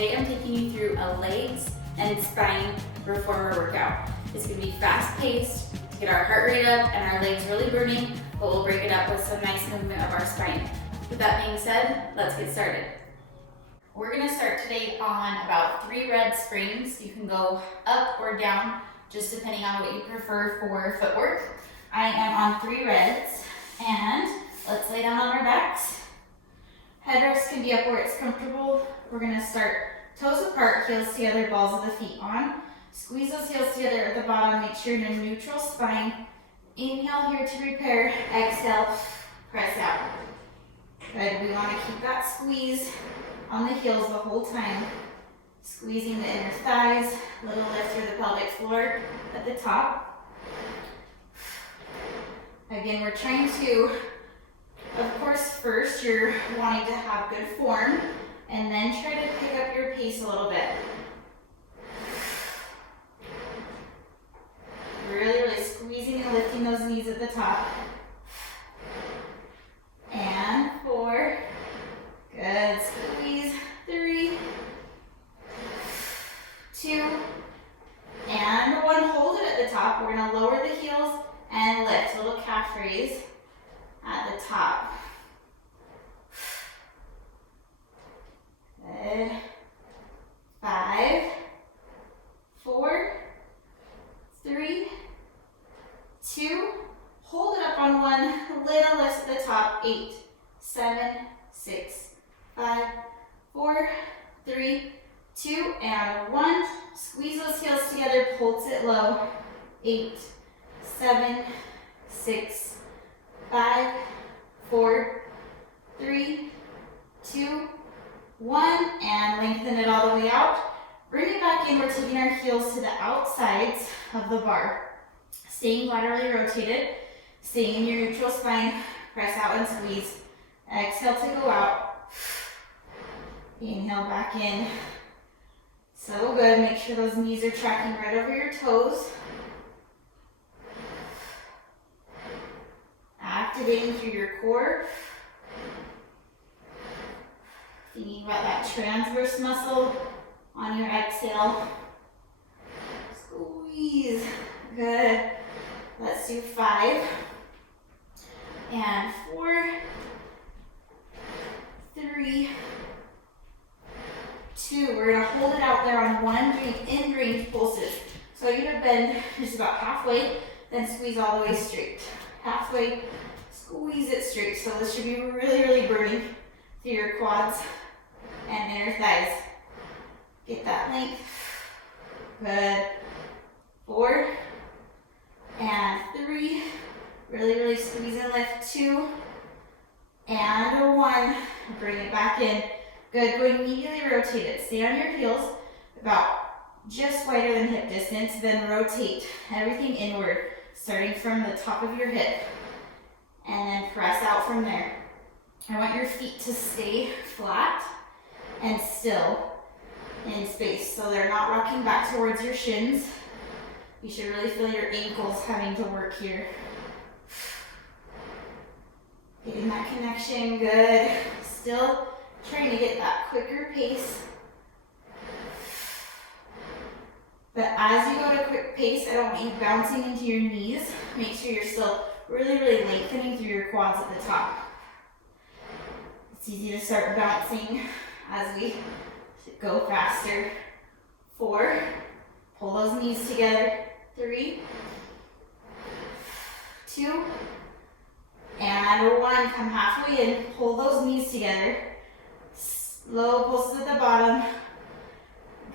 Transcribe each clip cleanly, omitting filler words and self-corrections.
today I'm taking you through a legs and spine reformer workout. It's gonna be fast paced to get our heart rate up and our legs really burning, but we'll break it up with some nice movement of our spine. With that being said, let's get started. We're gonna start today on about 3 red springs. You can go up or down, just depending on what you prefer for footwork. I am on 3 reds, and let's lay down on our backs. Headrest can be up where it's comfortable. We're gonna start toes apart, heels together, balls of the feet on. Squeeze those heels together at the bottom, make sure you're in a neutral spine. Inhale here to prepare, exhale, press out. Good, we wanna keep that squeeze on the heels the whole time. Squeezing the inner thighs, little lift through the pelvic floor at the top. Again, we're trying to, of course, first you're wanting to have good form, and then try to pick up your pace a little bit. Really squeezing and lifting those knees at the top. And 4. Good, squeeze. 3, 2, and 1. Hold it at the top. We're gonna lower the heels and lift. A little calf raise at the top. Good. 5, 4, 3, 2. Hold it up on 1. Little lift at the top. 8, 7, 6, 5, 4, 3, 2, and 1. Squeeze those heels together, pulse it low. 8, 7, 6, 5, 4, 3, 2, 1, and lengthen it all the way out. Bring it back in. We're taking our heels to the outsides of the bar. Staying laterally rotated, staying in your neutral spine. Press out and squeeze. Exhale to go out. Inhale back in. So good. Make sure those knees are tracking right over your toes. Activating through your core. Thinking about that transverse muscle on your exhale. Squeeze. Good. Let's do 5 and 4, 3, 2. We're gonna hold it out there on 1. Doing in-range pulses. So you're gonna bend just about halfway, then squeeze all the way straight. Halfway, squeeze it straight. So this should be really burning through your quads and inner thighs. Get that length. Good. 4 and 3. Really squeeze and lift. 2 and 1. Bring it back in. Good. Go immediately rotate it. Stay on your heels, about just wider than hip distance. Then rotate everything inward, starting from the top of your hip, and then press out from there. I want your feet to stay flat and still in space, so they're not rocking back towards your shins. You should really feel your ankles having to work here. Getting that connection. Good. Still trying to get that quicker pace. But as you go at a quick pace, I don't want you bouncing into your knees. Make sure you're still really lengthening through your quads at the top. It's easy to start bouncing as we go faster. 4, pull those knees together. 3, 2, and 1. Come halfway in, pull those knees together. Slow pulses at the bottom.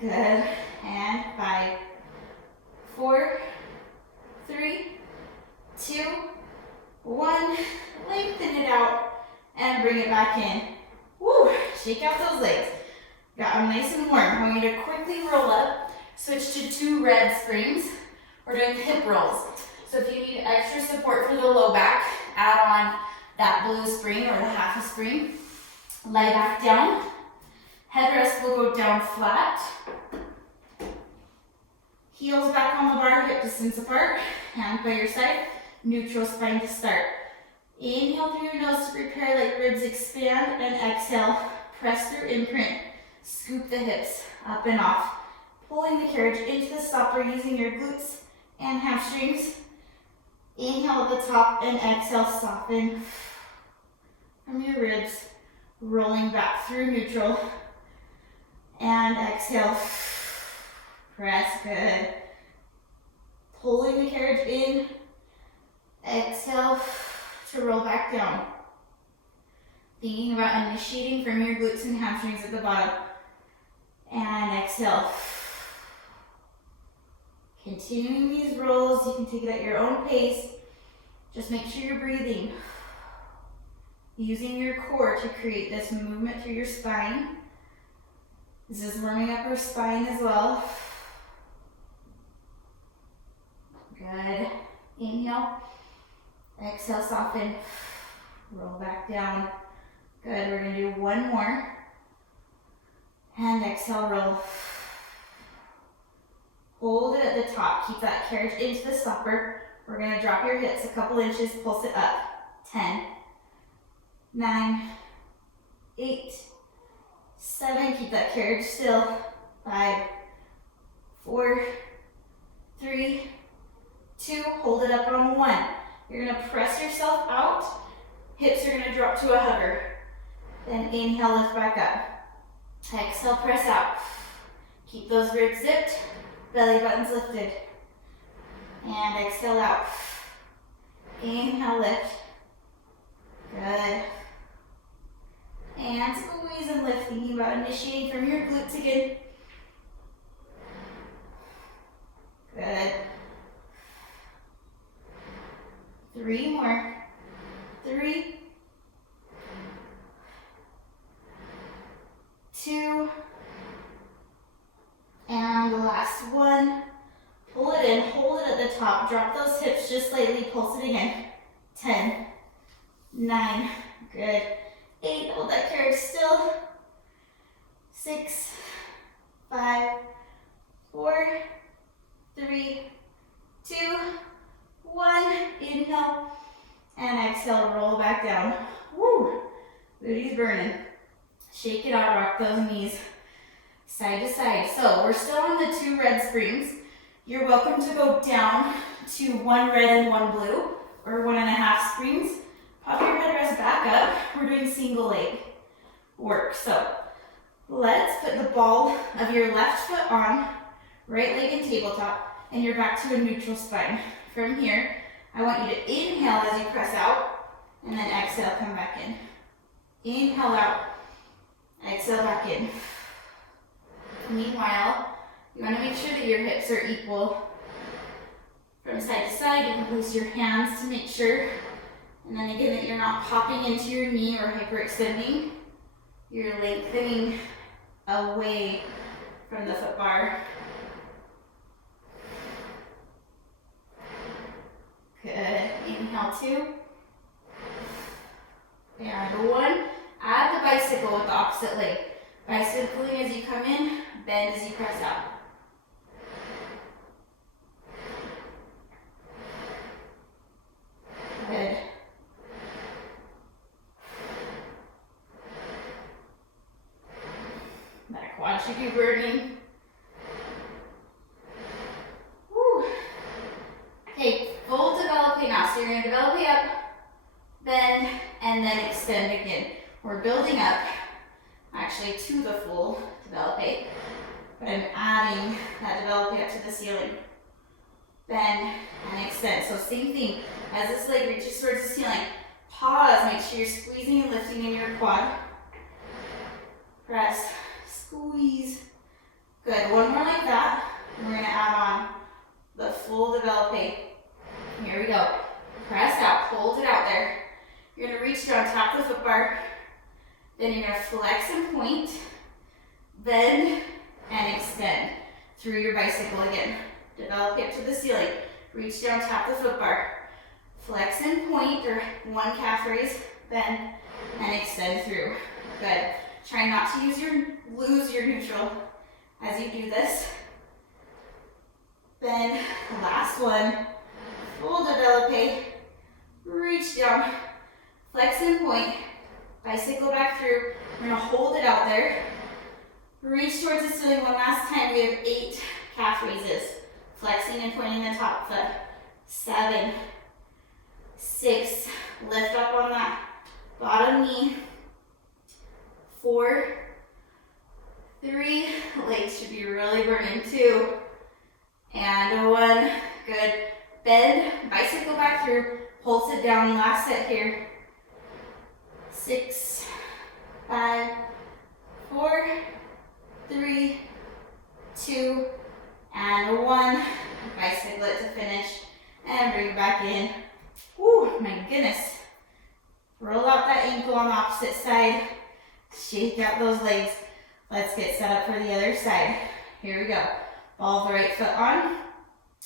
Good. And 5, 4, 3, 2, 1. Lengthen it out and bring it back in. Woo! Shake out those legs. Got them nice and warm. I want you to quickly roll up. Switch to 2 red springs. We're doing hip rolls. So if you need extra support for the low back, add on that blue spring or the half a spring. Lie back down. Headrest will go down flat. Heels back on the bar, hip distance apart. Hands by your side. Neutral spine to start. Inhale through your nose to prepare, let your ribs expand, and exhale. Press through imprint. Scoop the hips up and off. Pulling the carriage into the stopper using your glutes and hamstrings. Inhale at the top and exhale, soften from your ribs. Rolling back through neutral. And exhale. Press, good. Pulling the carriage in. Exhale to roll back down. Thinking about initiating from your glutes and hamstrings at the bottom. And exhale. Continuing these rolls, you can take it at your own pace. Just make sure you're breathing. Using your core to create this movement through your spine. This is warming up our spine as well. Good. Inhale. Exhale, soften. Roll back down. Good. We're going to do one more. And exhale, roll. Hold it at the top. Keep that carriage into the stopper. We're going to drop your hips a couple inches. Pulse it up. 10, 9, 8, 7. Keep that carriage still. 5, 4, 3, 2. Hold it up on 1. You're going to press yourself out. Hips are going to drop to a hover. Then inhale, lift back up. Exhale, press out. Keep those ribs zipped. Belly buttons lifted. And exhale out. Inhale, lift. Good. And squeeze and lift, thinking about initiating from your glutes again. Good. 3 more. 3, 2, and the last one. Pull it in, hold it at the top, drop those hips just slightly, pulse it again. 10, 9, good. 8, hold that carriage still. 6, 5, 4, 3, 2, 1. Inhale and exhale, roll back down. Woo! Booty's burning. Shake it out, rock those knees side to side. So we're still on the 2 red springs. You're welcome to go down to 1 red and 1 blue, or 1.5 springs. Pop your headrest back up. We're doing single leg work. So let's put the ball of your left foot on, right leg in tabletop, and you're back to a neutral spine. From here, I want you to inhale as you press out, and then exhale, come back in. Inhale out, exhale back in. Meanwhile, you want to make sure that your hips are equal from side to side. You can place your hands to make sure. And then again, that you're not popping into your knee or hyperextending. You're lengthening away from the foot bar. Good. Inhale 2. And 1. Add the bicycle with the opposite leg. Bicycling as you come in, bend as you press out. Good. That quad should be burning. Woo. Okay, full developing now. So you're going to develop up, bend, and then extend again. We're building up, actually, to the full developing, but I'm adding that developing up to the ceiling. Bend and extend. So same thing. As this leg reaches towards the ceiling, pause. Make sure you're squeezing and lifting in your quad. Press, squeeze. Good. 1 more like that. And we're going to add on the full developing. Here we go. Press out. Hold it out there. You're going to reach down, tap the foot bar. Then you're going to flex and point, bend, and extend through your bicycle again. Develop it to the ceiling. Reach down, tap the foot bar. Flex and point, or 1 calf raise, bend, and extend through. Good. Try not to lose your neutral as you do this. Bend. Last one. Full develope. Reach down. Flex and point. Bicycle back through. We're going to hold it out there. Reach towards the ceiling one last time. We have 8 calf raises. Flexing and pointing the top foot. 7, 6, lift up on that bottom knee. 4, 3, legs should be really burning. 2, and 1. Good. Bend, bicycle back through, pulse it down. Last set here. 6, 5, 4, 3, 2, and 1. Bicycle it to finish and bring it back in. Whew, my goodness. Roll out that ankle on the opposite side. Shake out those legs. Let's get set up for the other side. Here we go. Ball the right foot on.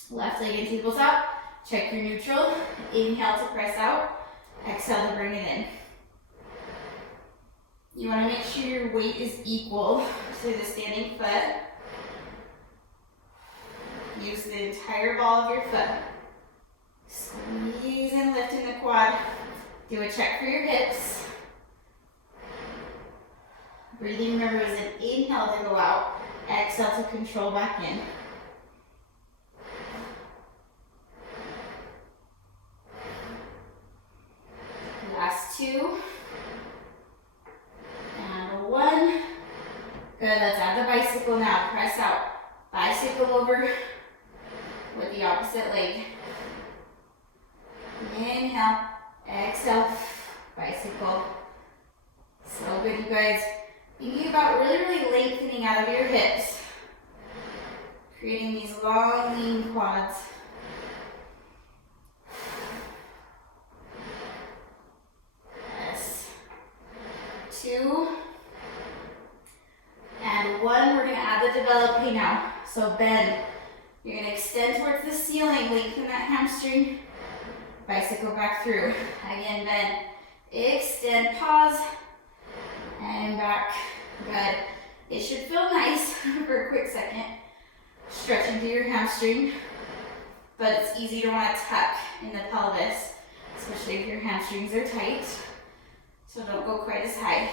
Left leg and tabletop. Check your neutral. Inhale to press out. Exhale to bring it in. You want to make sure your weight is equal to the standing foot. Use the entire ball of your foot. Squeeze and lift in the quad. Do a check for your hips. Breathing, remember, is an inhale to go out. Exhale to control back in. Last 2. And 1. Good, let's add the bicycle now. Press out. Bicycle over with the opposite leg. Inhale, exhale, bicycle. So good, you guys. Thinking about really lengthening out of your hips. Creating these long, lean quads. Yes. 2. And 1. We're going to add the developing now. So bend. You're going to extend towards the ceiling. Lengthen that hamstring. Bicycle back through. Again, bend. Extend, pause, and back. Good. It should feel nice for a quick second. Stretching through your hamstring. But it's easy to want to tuck in the pelvis, especially if your hamstrings are tight. So don't go quite as high.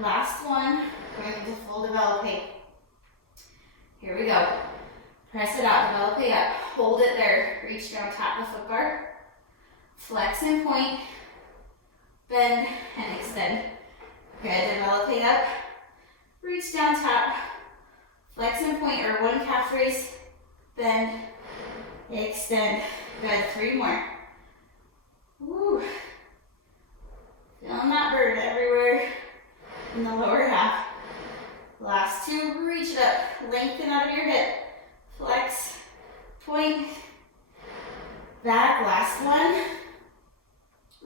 Last one. Going into full developing. Here we go. Press it out, develop it up. Hold it there. Reach down, tap the foot bar. Flex and point. Bend and extend. Good, develop it up. Reach down, tap. Flex and point, or 1 calf raise. Bend, extend. Good, 3 more. Woo. Feeling that burn everywhere in the lower half. Last 2, reach it up. Lengthen out of your hip. Flex, point, back. Last 1.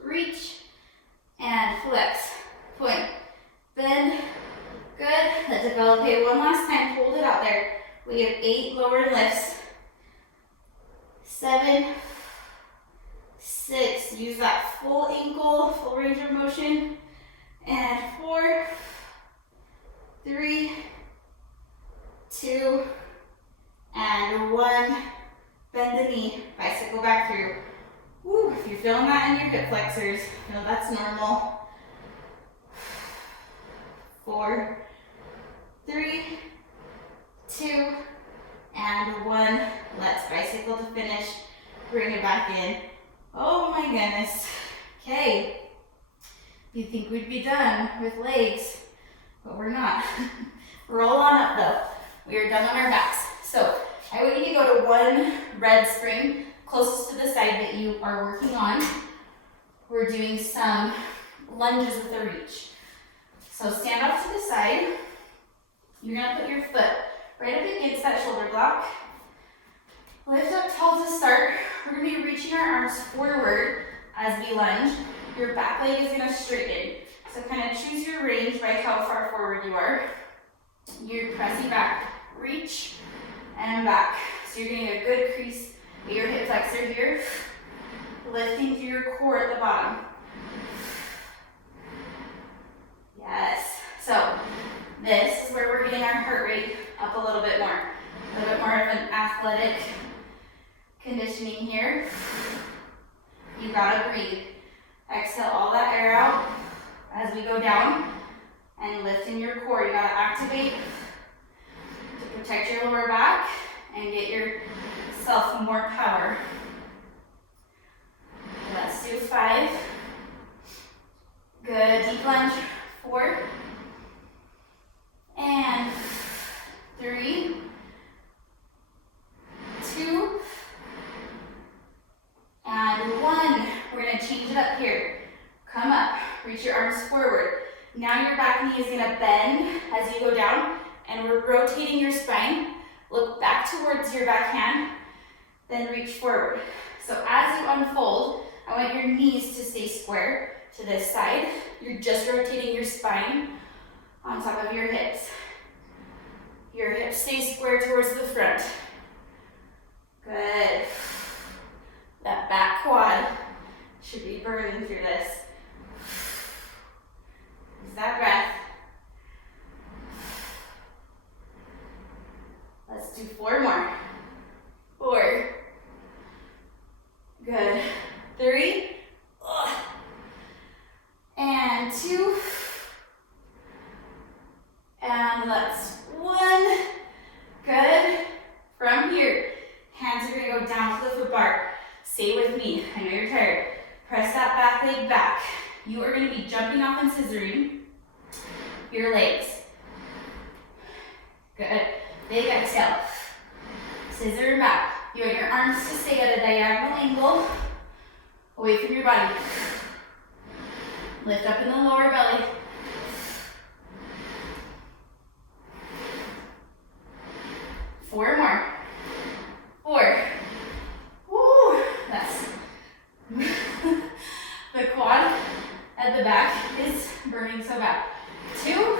Reach and flex, point, bend. Good. Let's develop it one last time. Hold it out there. We have 8 lower lifts. 7, 6. Use that full ankle, full range of motion. And 4, 3, 2, and 1. Bend the knee. Bicycle back through. Woo, if you're feeling that in your hip flexors, no, that's normal. 4, 3, 2, and 1. Let's bicycle to finish. Bring it back in. Oh my goodness. Okay. You'd think we'd be done with legs, but we're not. Roll on up though. We are done on our backs. So I want you to go to 1 red spring closest to the side that you are working on. We're doing some lunges with a reach. So stand off to the side. You're gonna put your foot right up against that shoulder block. Lift up tall to start. We're gonna be reaching our arms forward as we lunge. Your back leg is gonna straighten. So kind of choose your range by how far forward you are. You're pressing back, reach, and back. So you're getting a good crease at your hip flexor here. Lifting through your core at the bottom. Yes. So this is where we're getting our heart rate up a little bit more. A little bit more of an athletic conditioning here. You gotta breathe. Exhale all that air out as we go down. and lift in your core. You gotta activate to protect your lower back and get yourself more power. Let's do 5. Good, deep lunge. 4. And 3, 2, and 1. We're gonna change it up here. Come up, reach your arms forward. Now your back knee is gonna bend as you go down, and we're rotating your spine. Look back towards your back hand, then reach forward. So as you unfold, I want your knees to stay square to this side. You're just rotating your spine on top of your hips. Your hips stay square towards the front. Good. That back quad should be burning through this. Use that breath. Let's do 4 more. 4. Good. 3. And 2. And let's 1. Good. From here, hands are gonna go down to the foot bar. Stay with me. I know you're tired. Press that back leg back. You are gonna be jumping off and scissoring your legs. Good. Big exhale. Scissor back. You want your arms to stay at a diagonal angle away from your body. Lift up in the lower belly. Four more. 4. Woo! That's the quad at the back is burning so bad. 2.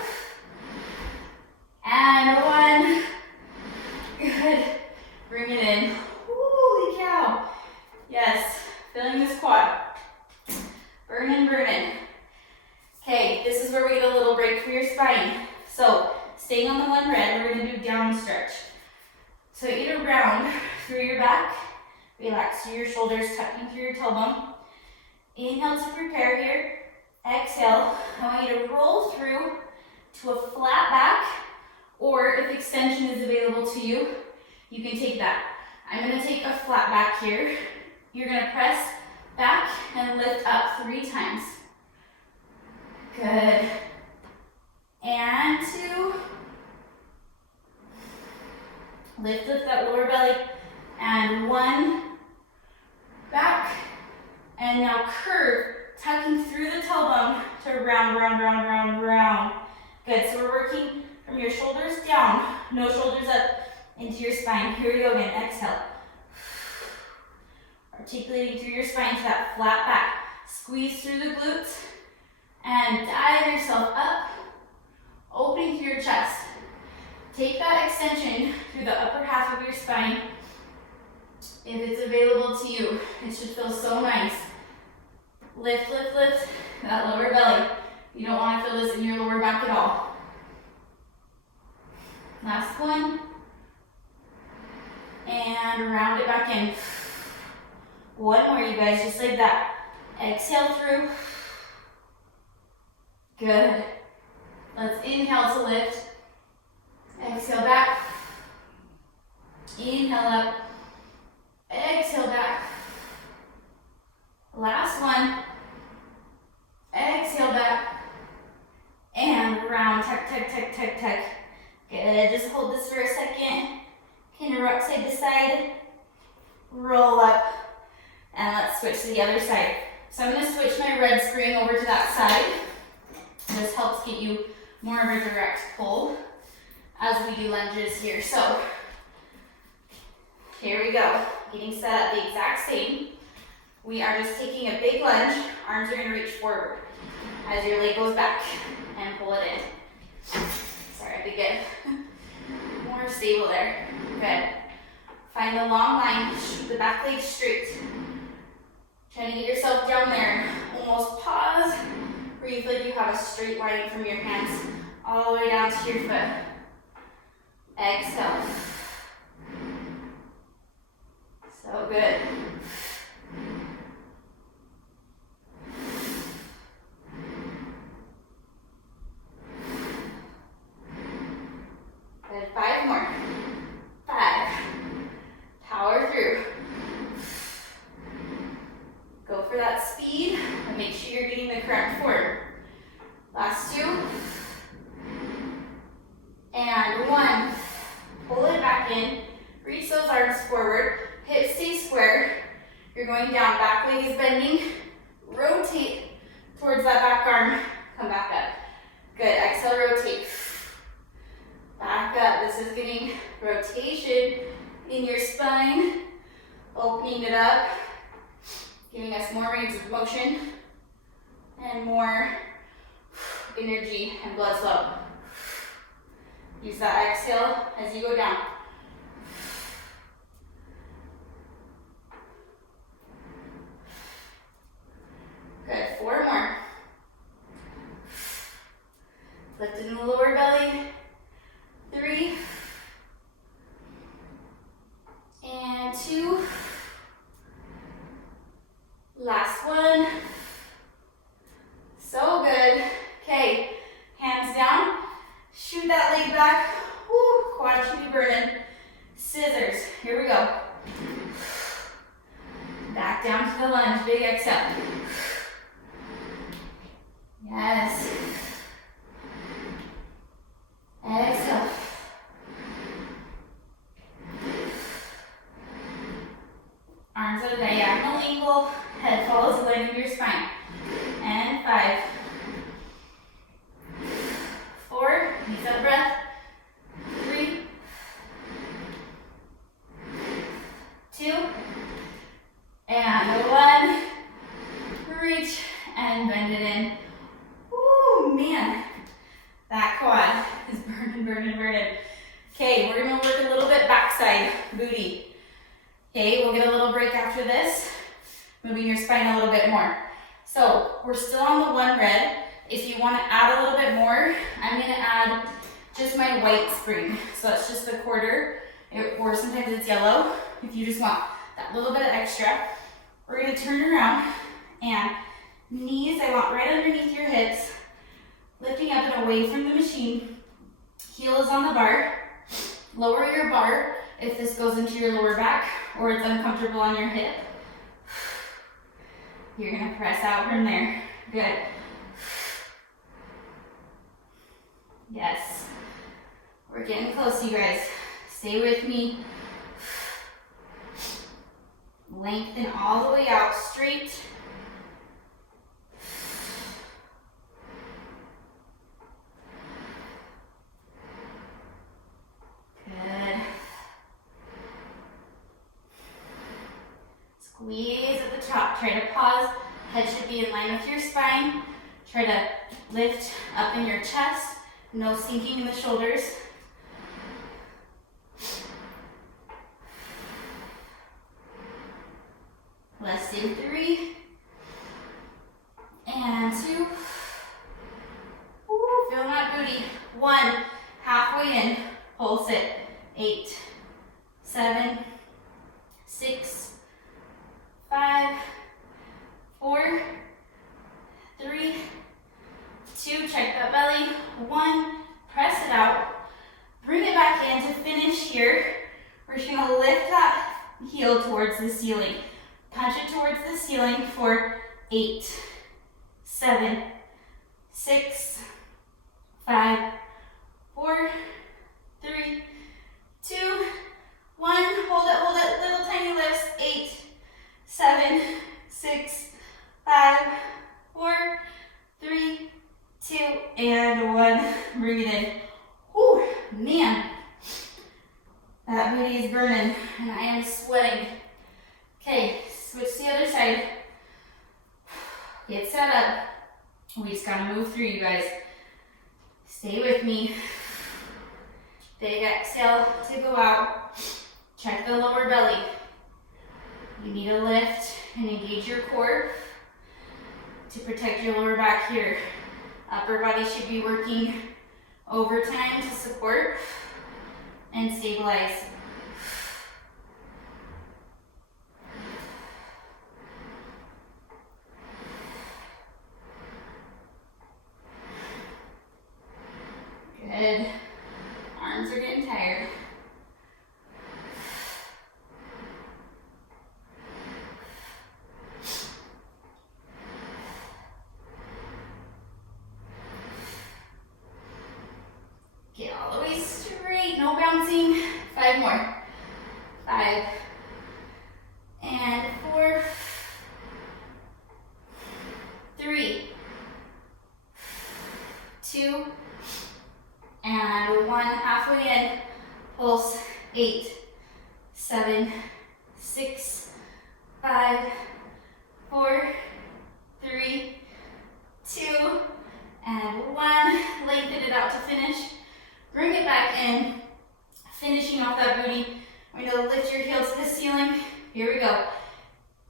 And 1. Good. Bring it in. Holy cow. Yes. Feeling this quad. Burning, burning. Okay, this is where we get a little break for your spine. So, staying on the one red, we're going to do down stretch. So, either round through your back, relax through your shoulders, tucking through your tailbone. Inhale to prepare here. Exhale. I want you to roll through to a flat back, or if extension is available to you, you can take that. I'm going to take a flat back here. You're going to press back and lift up 3 times. Good. And 2. Lift that lower belly. And 1. Back. And now curve, tucking through the tailbone to round, round, round, round, round. Good. So we're working from your shoulders down, no shoulders up into your spine. Here we go again. Exhale. Articulating through your spine to that flat back. Squeeze through the glutes and dive yourself up, opening through your chest. Take that extension through the upper half of your spine. If it's available to you, it should feel so nice. Lift, lift, lift that lower belly. You don't want to feel this in your lower back at all. Last one. And round it back in. One more, you guys, just like that. Exhale through. Good. Let's inhale to lift. Exhale back. Inhale up. Exhale back. Last one. Exhale back. And round. Tuck, tuck, tuck, tuck, tuck. Good. Just hold this for a second. Can you rock side to side? Roll up. And let's switch to the other side. So I'm going to switch my red screen over to that side. This helps get you more of a direct pull as we do lunges here. So here we go. Getting set up the exact same. We are just taking a big lunge. Arms are going to reach forward as your leg goes back and pull it in. Sorry, I have to get more stable there. Good. Find the long line. Shoot the back leg straight. Trying to get yourself down there. Almost pause where you feel like you have a straight line from your hands all the way down to your foot. Exhale. So good. going down, back leg is bending. Rotate towards that back arm. Come back up. Good, exhale, rotate. Back up. This is getting rotation in your spine. Opening it up. Giving us more range of motion. And more energy and blood flow. Use that exhale as you go down. Good, 4 more. Lifting the lower belly. 3. And 2. Last one. So good. Okay, hands down. Shoot that leg back. Woo, quad should be burning. Scissors. Here we go. Back down to the lunge. Big exhale. Yes. Exhale. Arms at a diagonal angle. Head follows the line of your spine. And 5. 4. Use that breath. 3. 2. And 1. Reach and bend it in. Ooh, man. That quad is burning, burning, burning. Okay, we're gonna work a little bit backside booty. Okay, we'll get a little break after this. Moving your spine a little bit more. So we're still on the 1 red. If you want to add a little bit more, I'm going to add just my white spring. So that's just the quarter, or sometimes it's yellow. If you just want that little bit of extra, we're going to turn around and knees I want right underneath your hips, lifting up and away from the machine. Heel is on the bar. Lower your bar if this goes into your lower back or it's uncomfortable on your hip. You're going to press out from there. Good. Yes. We're getting close, you guys. Stay with me. Lengthen all the way out, straight. Good. Squeeze at the top. Try to pause. Head should be in line with your spine. Try to lift up in your chest. No sinking in the shoulders. Less than 3. And 2. Ooh, feel that booty. 1. Halfway in. Pulse it. 8. 7. 6. 5. 4. 3. 2. Check that belly. 1. Press it out. Bring it back in to finish here. We're just going to lift that heel towards the ceiling. Punch it towards the ceiling for 8, 7, 6, 5, 4, 3, 2, 1. Hold it. Little tiny lifts. 8, 7, 6, 5, 4, 3, 2, and 1. Bring it in. Whew, man. That booty is burning, and I am sweating. Okay, switch to the other side. Get set up. We just gotta move through, you guys. Stay with me. Big exhale to go out. Check the lower belly. You need to lift and engage your core to protect your lower back here. Upper body should be working overtime to support and stabilize. Good. Arms are getting tired. Get all the way straight, no bouncing. 5 more.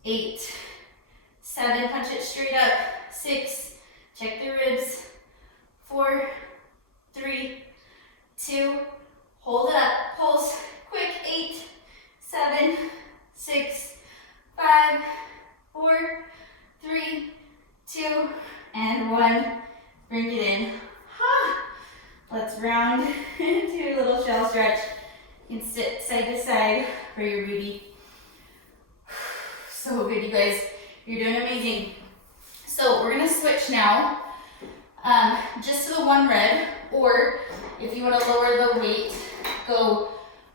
8, 7, punch it straight up, 6, check the ribs, 4, 3, 2, hold it up, pulse, quick, 8, 7, 6, 5, 4, 3, 2, and 1. Bring it in. Let's round into your little shell stretch. You can sit side to side for your booty. So good, you guys. You're doing amazing. So we're gonna switch now, just to the one red, or if you wanna lower the weight, go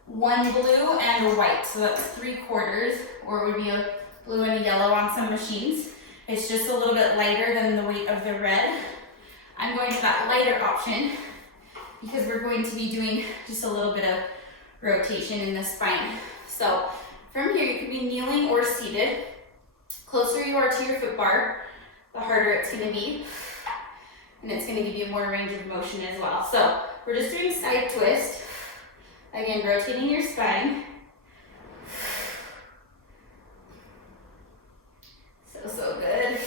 one blue and a white. So that's 3/4, or it would be a blue and a yellow on some machines. It's just a little bit lighter than the weight of the red. I'm going to that lighter option because we're going to be doing just a little bit of rotation in the spine. So from here, you could be kneeling or seated. Closer you are to your foot bar, the harder it's gonna be. And it's gonna give you more range of motion as well. So we're just doing side twist. Again, rotating your spine. So good.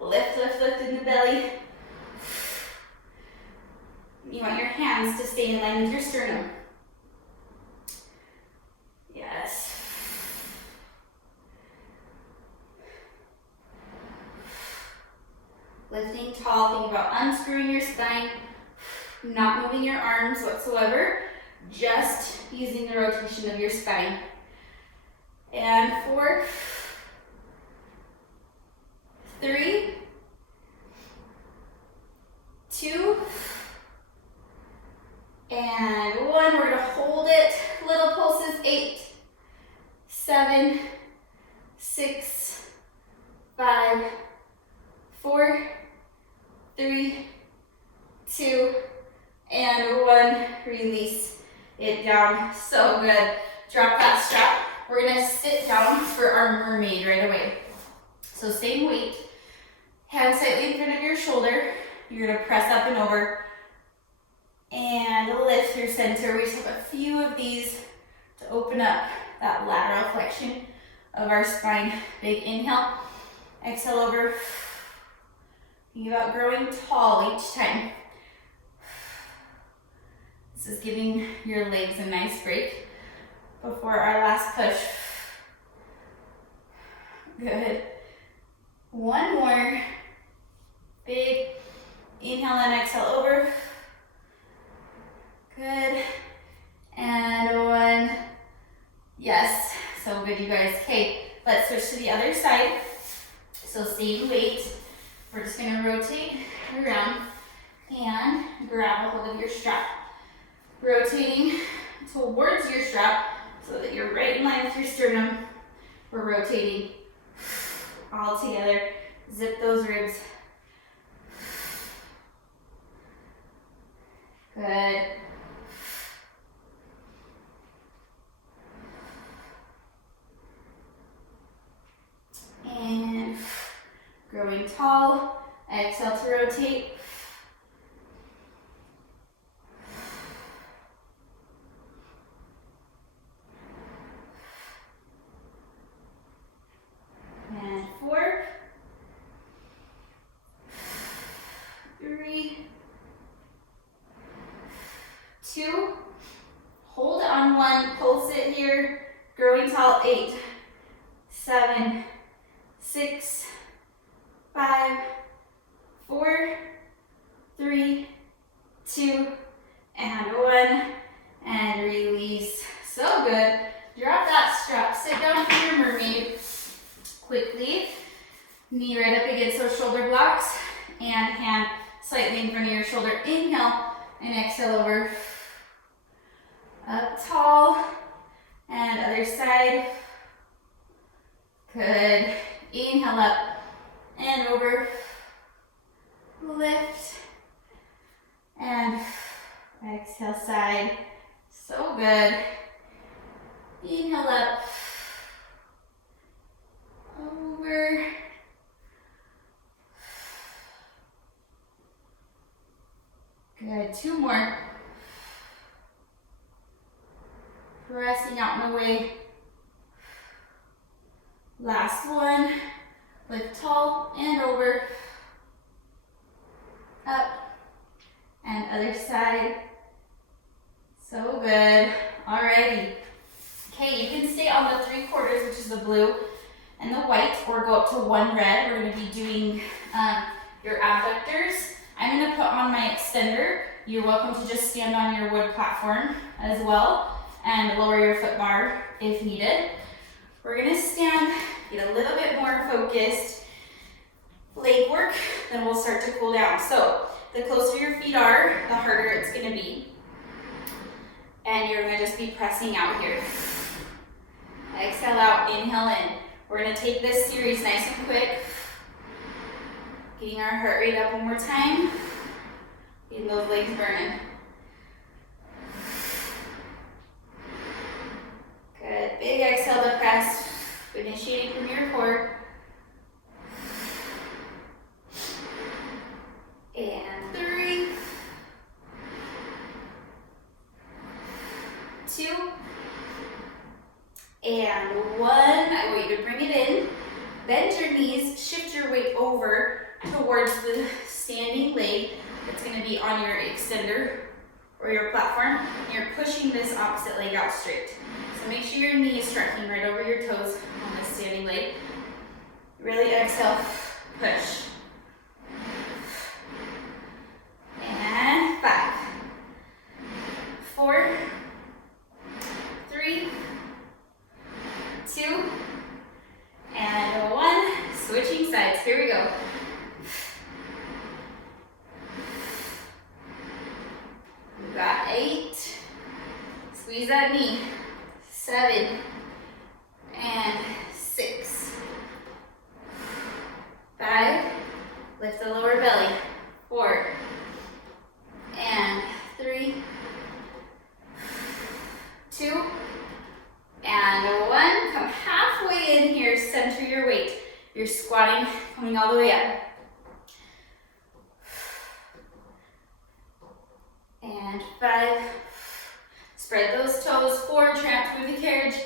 Lift, lift, lift in the belly. You want your hands to stay in line with your sternum. Yes. Lifting tall, think about unscrewing your spine, not moving your arms whatsoever, just using the rotation of your spine. And 4, 3, 2, and 1. We're gonna hold it. Little pulses, 8, 7, 6, 5, 4, 3, 2, and 1. Release it down. So good. Drop that strap. We're gonna sit down for our mermaid right away. So same weight, hands slightly in front of your shoulder. You're gonna press up and over and lift your center. We just have a few of these to open up that lateral flexion of our spine. Big inhale, exhale over. Think about growing tall each time. This is giving your legs a nice break before our last push. Good. One more. Big inhale and exhale over. Good. And 1. Yes. So good, you guys. Okay, let's switch to the other side. So same weight. We're just going to rotate around and grab a hold of your strap. Rotating towards your strap so that you're right in line with your sternum. We're rotating all together. Zip those ribs. Good. And growing tall. Exhale to rotate. And 4, 3, 2, hold on 1, pulse it here, growing tall, 8, 7, 6, 5, 4, 3, 2, and 1, and release. So good. Drop that strap, sit down for your mermaid. Quickly, knee right up against those shoulder blocks, and hand slightly in front of your shoulder. Inhale and exhale over. Up tall, and other side. Good. Inhale up and over. Lift and exhale side. So good. Inhale up. Over. Good. 2 more. Pressing out and away. Last one. Lift tall and over. Up. And other side. So good. Alrighty. Okay, you can stay on the 3/4, which is the blue and the white, or go up to 1 red. We're going to be doing your abductors. I'm going to put on my extender. You're welcome to just stand on your wood platform as well and lower your foot bar if needed. We're going to stand, get a little bit more focused leg work, then we'll start to cool down. So the closer your feet are, the harder it's going to be. And you're going to just be pressing out here. Exhale out, inhale in. We're going to take this series nice and quick. Getting our heart rate up one more time. Getting those legs burning. Good. Big exhale to press. Initiating from your core. And 3, 2, and 1. I want you to bring it in. Bend your knees, shift your weight over towards the standing leg that's going to be on your extender or your platform. And you're pushing this opposite leg out straight. So make sure your knee is striking right over your toes on this standing leg. Really exhale, push. And 5, 4, 3, 2, and 1. Switching sides. Here we go. We've got 8. Squeeze that knee. 7 and 6. 5. Lift the lower belly. 4 and 3, 2, and 1. Come halfway in here, center your weight. You're squatting, coming all the way up. And 5. Spread those toes. 4, tramp through the carriage.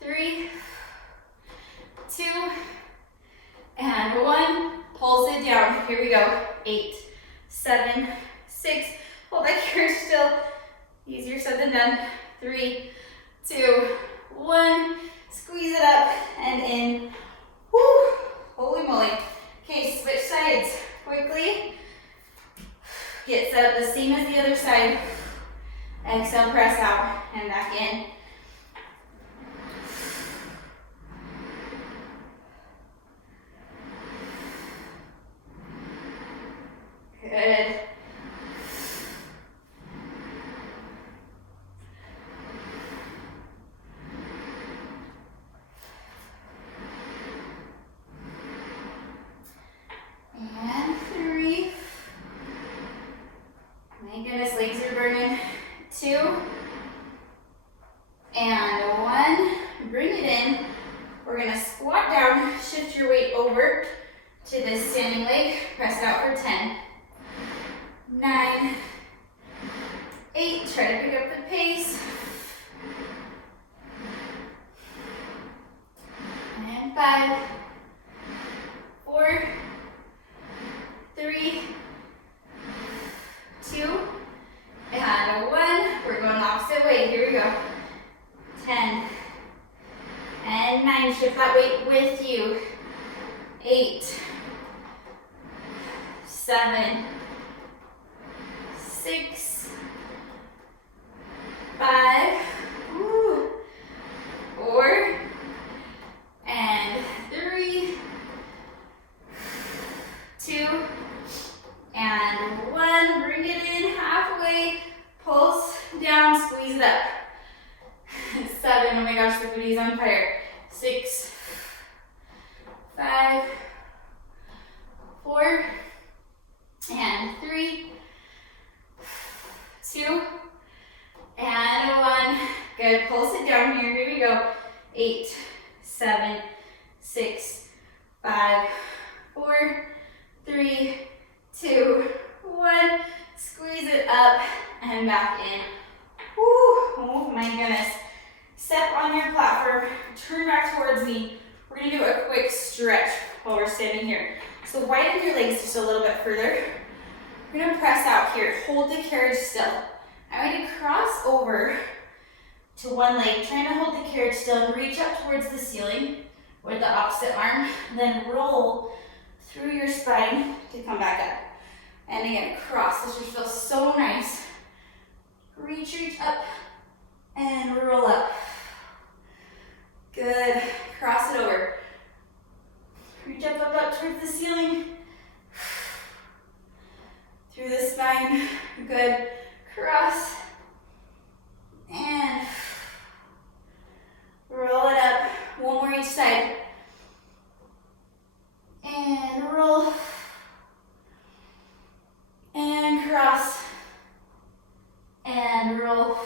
3, 2, and 1. Pulse it down. Here we go. 8, 7, 6. Hold that carriage still. Easier said than done. 3, 2, 1. Squeeze it up and in. Woo! Holy moly. Okay, switch sides quickly. Get set up the same as the other side. Exhale, press out and back in. Good. And 3. My goodness, legs are burning. 2 and 1. Bring it in. We're gonna squat down, shift your weight over to this standing leg. Press it out for 10, 9, 8. Try to pick up the pace. And 5, 4, 3, 2, and 1. We're going the opposite way. Here we go. 10 and 9. Shift that weight with you. 8, 7, 6, 5, 4, and 3, 2, and 1. Bring it in halfway. Pulse down, squeeze it up. 7, oh my gosh, the booty's on fire. 6, 5, 4, and 3, 2, and 1. Good, pulse it down here. Here we go. 8, 7, 6, 5, 4, 3, 2, 1. Squeeze it up and back in. Woo! Oh my goodness. Step on your platform, turn back towards me, We're gonna do a quick stretch while we're standing here. So widen your legs just a little bit further. We're gonna press out here, hold the carriage still. I'm going to cross over to one leg, trying to hold the carriage still and reach up towards the ceiling with the opposite arm, then roll through your spine to come back up. And again, cross. This just feels so nice. Reach up and roll up. Good. Cross it over. Reach up towards the ceiling. Through the spine. Good. Cross. And roll it up. One more each side. And roll. And cross. And roll.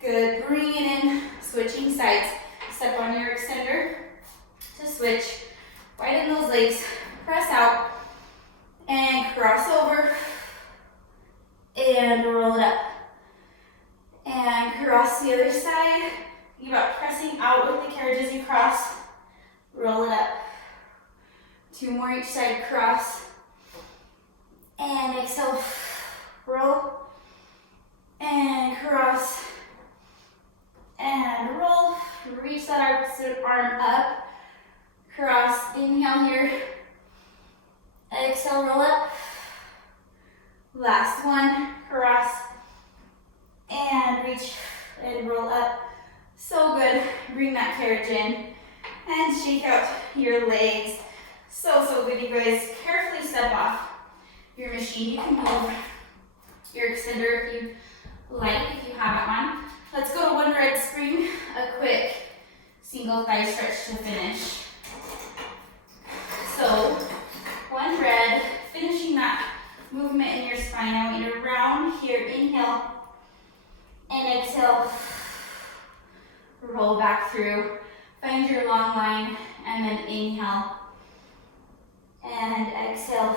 Good. Bring it in. Switching sides. Step on your extender to switch. Widen those legs. Press out. And cross over. And roll it up. And cross the other side. Think about pressing out with the carriage as you cross. Roll it up. Two more each side. Cross. And exhale. Roll. And cross. And roll. Reach that opposite arm up. Cross. Inhale here. Exhale. Roll up. Last one. Cross. And reach and roll up. So good. Bring that carriage in and shake out your legs. So good, you guys. Carefully step off your machine. You can move your extender if you like, if you have it on. Let's go to one red spring. A quick single thigh stretch to finish. So one red, finishing that movement in your spine. I want you to round here. Inhale. And exhale, roll back through, find your long line, and then inhale, and exhale,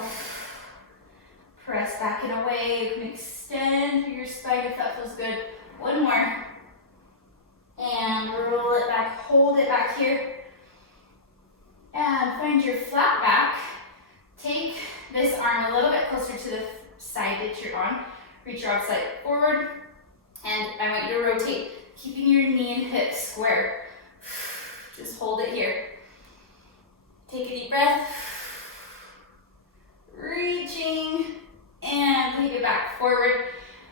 press back and away. You can extend through your spine if that feels good. One more, and roll it back, hold it back here, and find your flat back. Take this arm a little bit closer to the side that you're on, reach your outside forward. And I want you to rotate, keeping your knee and hip square. Just hold it here. Take a deep breath. Reaching and lead it back forward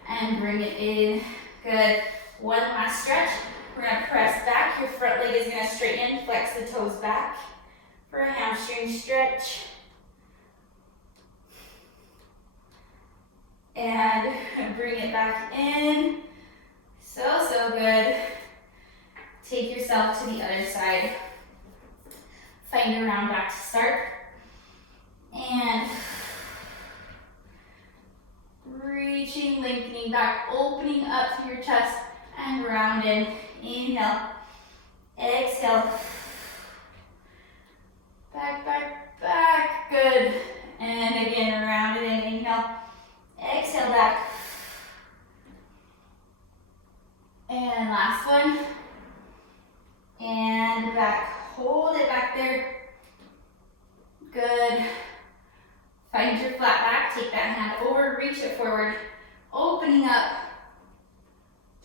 and bring it in. Good. One last stretch. We're going to press back. Your front leg is going to straighten, flex the toes back for a hamstring stretch. And bring it back in. So good. Take yourself to the other side. Find your round back to start. And reaching, lengthening back, opening up through your chest and round in. Inhale. Exhale. Back. Good. And again, round it in. Inhale. Exhale back. And last one. And back. Hold it back there. Good. Find your flat back. Take that hand over. Reach it forward. Opening up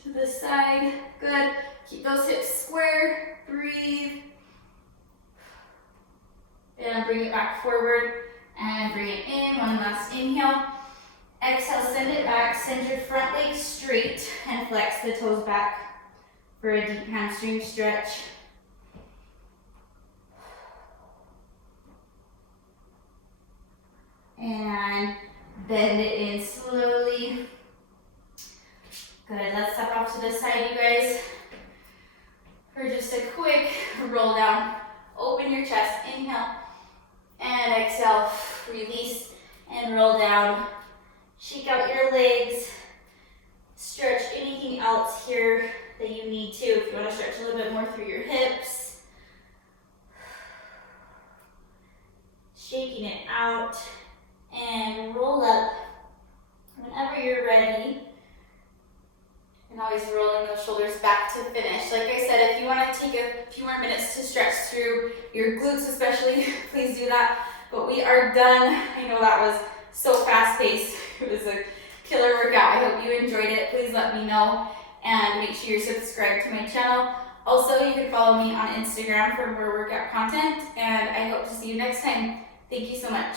to the side. Good. Keep those hips square. Breathe. And bring it back forward. And bring it in. One last inhale. Exhale, send it back, send your front leg straight and flex the toes back for a deep hamstring stretch. And bend it in slowly. Good, let's step off to the side, you guys. For just a quick roll down. Open your chest, inhale, and exhale, release and roll down. Shake out your legs, stretch anything else here that you need to. If you want to stretch a little bit more through your hips. Shaking it out and roll up whenever you're ready. And I'll always rolling those shoulders back to finish. Like I said, if you want to take a few more minutes to stretch through your glutes especially, please do that. But we are done. I know that was so fast-paced. It was a killer workout. I hope you enjoyed it. Please let me know and make sure you're subscribed to my channel. Also, you can follow me on Instagram for more workout content, and I hope to see you next time. Thank you so much.